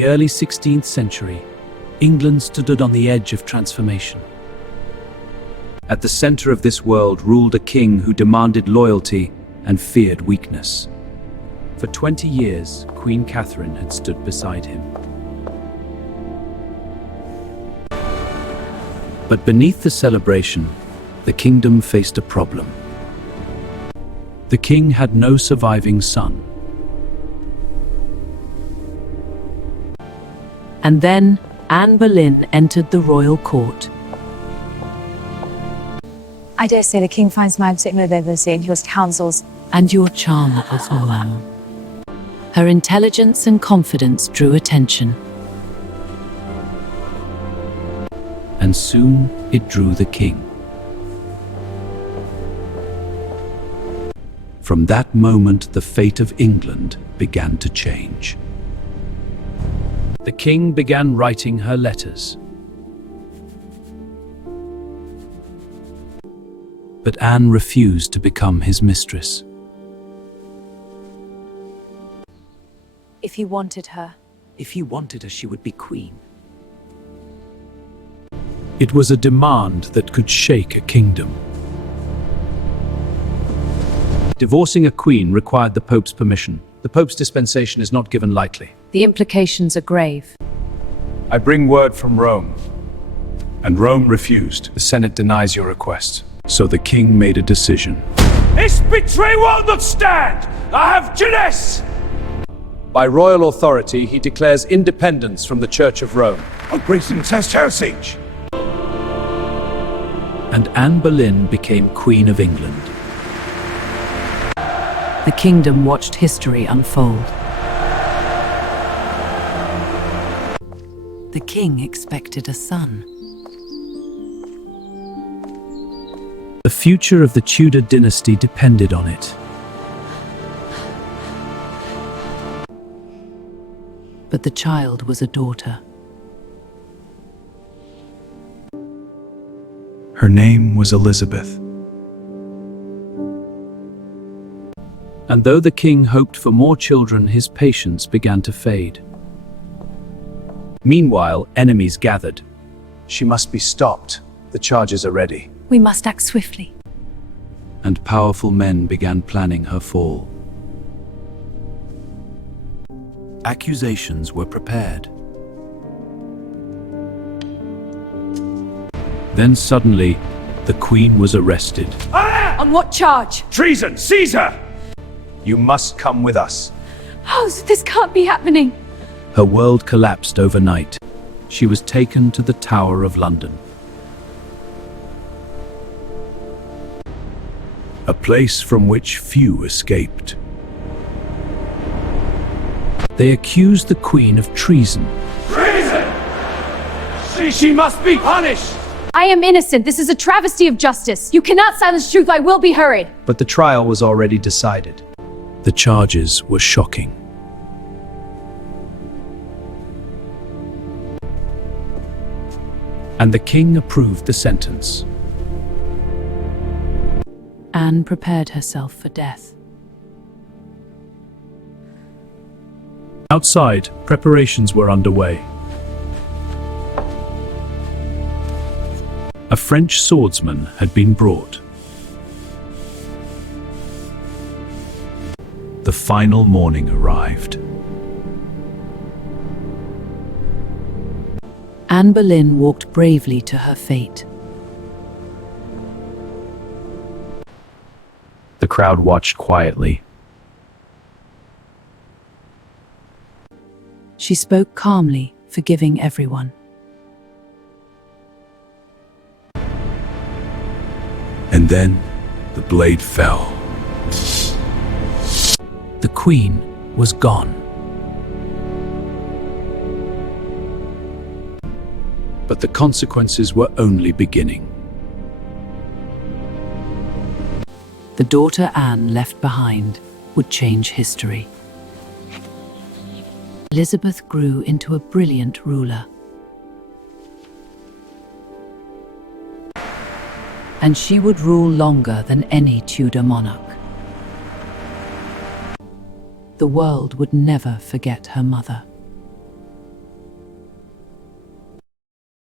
the early 16th century, England stood on the edge of transformation. At the center of this world ruled a king who demanded loyalty and feared weakness. For 20 years, Queen Catherine had stood beside him. But beneath the celebration, the kingdom faced a problem. The king had no surviving son. And then Anne Boleyn entered the royal court. I dare say the king finds my particular diversity in his counsels. And your charm was well. Her intelligence and confidence drew attention. And soon it drew the king. From that moment, the fate of England began to change. The king began writing her letters. But Anne refused to become his mistress. If he wanted her, she would be queen. It was a demand that could shake a kingdom. Divorcing a queen required the Pope's permission. The Pope's dispensation is not given lightly. the implications are grave. I bring word from Rome. And Rome refused. The Senate denies your request. So the king made a decision. This betrayal will not stand! I have justice! By royal authority, he declares independence from the Church of Rome. On Greetings as heresy. And Anne Boleyn became Queen of England. The kingdom watched history unfold. The king expected a son. The future of the Tudor dynasty depended on it. But the child was a daughter. Her name was Elizabeth. And though the king hoped for more children, his patience began to fade. Meanwhile, enemies gathered. She must be stopped. The charges are ready. We must act swiftly. And powerful men began planning her fall. Accusations were prepared. Then suddenly, the queen was arrested. On what charge? Treason! Caesar! You must come with us. Oh, this can't be happening. Her world collapsed overnight. She was taken to the Tower of London. A place from which few escaped. They accused the queen of treason. Treason! She must be punished! I am innocent. This is a travesty of justice. You cannot silence truth. I will be hurried. But the trial was already decided. The charges were shocking. And the king approved the sentence. Anne prepared herself for death. Outside, preparations were underway. A French swordsman had been brought. The final morning arrived. Anne Boleyn walked bravely to her fate. The crowd watched quietly. She spoke calmly, forgiving everyone. And then the blade fell. The queen was gone. But the consequences were only beginning. The daughter Anne left behind would change history. Elizabeth grew into a brilliant ruler. And she would rule longer than any Tudor monarch. The world would never forget her mother.